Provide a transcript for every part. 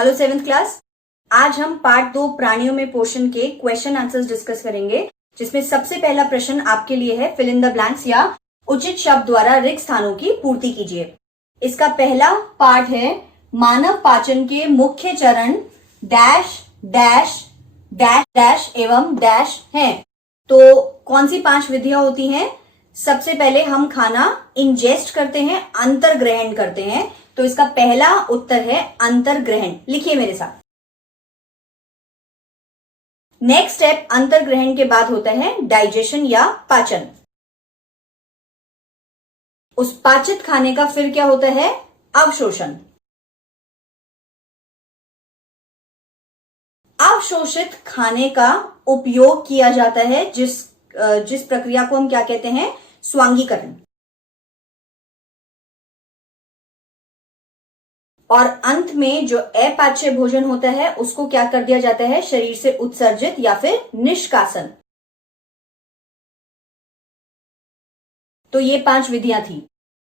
Hello 7th class. आज हम part 2 प्राणियों में पोषण के क्वेश्चन आंसर्स डिस्कस करेंगे, जिसमें सबसे पहला प्रश्न आपके लिए है फिल इन द ब्लैंक्स या उचित शब्द द्वारा रिक्त स्थानों की पूर्ति कीजिए। इसका पहला पार्ट है मानव पाचन के मुख्य चरण डैश डैश डैश डैश एवं डैश हैं। तो कौन सी 5 विधियां होती हैं? सबसे पहले हम खाना इंजेस्ट करते हैं, अंतर्ग्रहण करते हैं। तो इसका पहला उत्तर है अंतर्ग्रहण। लिखिए मेरे साथ। नेक्स्ट स्टेप अंतर्ग्रहण के बाद होता है डाइजेशन या पाचन। उस पाचित खाने का फिर क्या होता है? अवशोषण। अवशोषित खाने का उपयोग किया जाता है जिस प्रक्रिया को हम क्या कहते हैं? स्वांगीकरण। और अंत में जो अपाच्य भोजन होता है उसको क्या कर दिया जाता है? शरीर से उत्सर्जित या फिर निष्कासन। तो ये 5 विधियां थी।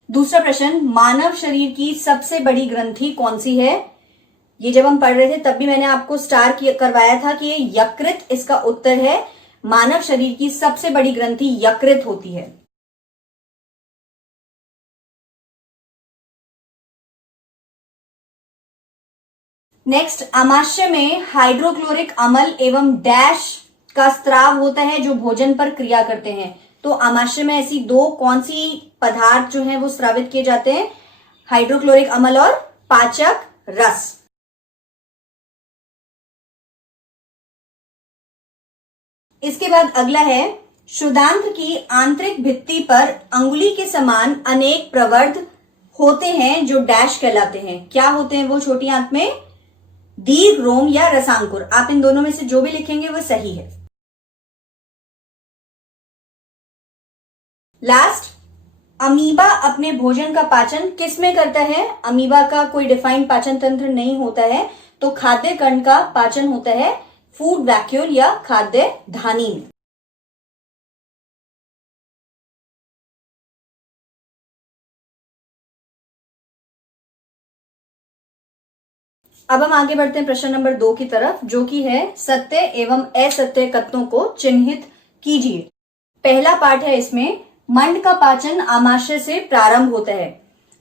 दूसरा प्रश्न, मानव शरीर की सबसे बड़ी ग्रंथि कौन सी है? ये जब हम पढ़ रहे थे तब भी मैंने आपको स्टार करवाया था कि ये यकृत इसका उत्तर है। मानव शरीर की सबसे बड़ी ग्रंथि यकृत होती है। नेक्स्ट, आमाशय में हाइड्रोक्लोरिक अम्ल एवं डैश का स्त्राव होता है जो भोजन पर क्रिया करते हैं। तो आमाशय में ऐसी कौन सी पदार्थ जो हैं वो स्रावित किए जाते हैं? हाइड्रोक्लोरिक अम्ल और पाचक रस। इसके बाद अगला है, शुदांत्र की आंतरिक भित्ति पर अंगुली के समान अनेक प्रवर्ध होते हैं जो डैश कहलाते हैं। क्या होते हैं वो छोटी आंत में? दीर्घ रोम या रसांकुर। आप इन दोनों में से जो भी लिखेंगे वो सही है। लास्ट, अमीबा अपने भोजन का पाचन किस में करता है? अमीबा का कोई डिफाइंड पाचन तंत्र नहीं होता है, तो खाद्य कण का पाचन होता है फूड वैक्यूल या खाद्य धानी में। अब हम आगे बढ़ते हैं प्रश्न नंबर 2 की तरफ, जो कि है सत्य एवं असत्य कथनों को चिन्हित कीजिए। पहला पार्ट है इसमें, मंड का पाचन आमाशय से प्रारंभ होता है।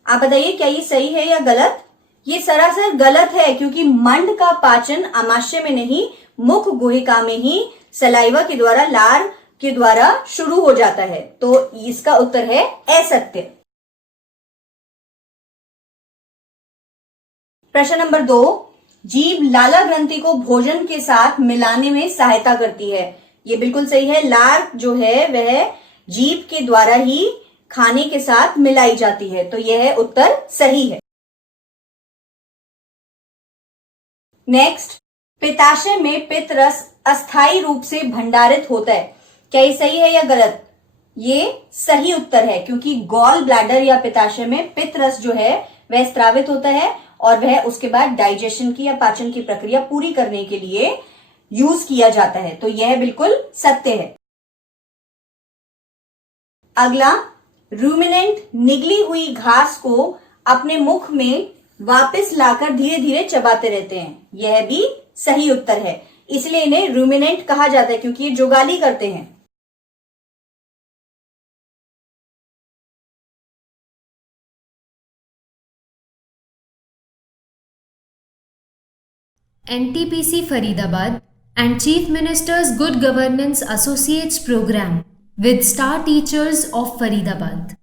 आप बताइए क्या ये सही है या गलत? ये सरासर गलत है, क्योंकि मंड का पाचन आमाशय में नहीं, मुख गुहिका में ही सलाइवा के द्वारा, लार के द्वारा शुरू हो जाता है। तो इसका उत्तर है असत्य। प्रश्न नंबर 2, जीभ लाला ग्रंथि को भोजन के साथ मिलाने में सहायता करती है। ये बिल्कुल सही है। लार जो है वह जीभ के द्वारा ही खाने के साथ मिलाई जाती है, तो यह उत्तर सही है। नेक्स्ट, पित्ताशय में पित्त रस अस्थायी रूप से भंडारित होता है। क्या ये सही है या गलत? ये सही उत्तर है, क्योंकि गॉल ब्लैडर या पित्ताशय में पित्त रस जो है वह स्रावित होता है और वह उसके बाद डाइजेशन की या पाचन की प्रक्रिया पूरी करने के लिए यूज किया जाता है। तो यह बिल्कुल सत्य है। अगला, रूमिनेंट निगली हुई घास को अपने मुख में वापस लाकर धीरे धीरे चबाते रहते हैं। यह भी सही उत्तर है। इसलिए इन्हें रूमिनेंट कहा जाता है, क्योंकि ये जुगाली करते हैं। NTPC Faridabad and Chief Minister's Good Governance Associates Program with Star Teachers of Faridabad.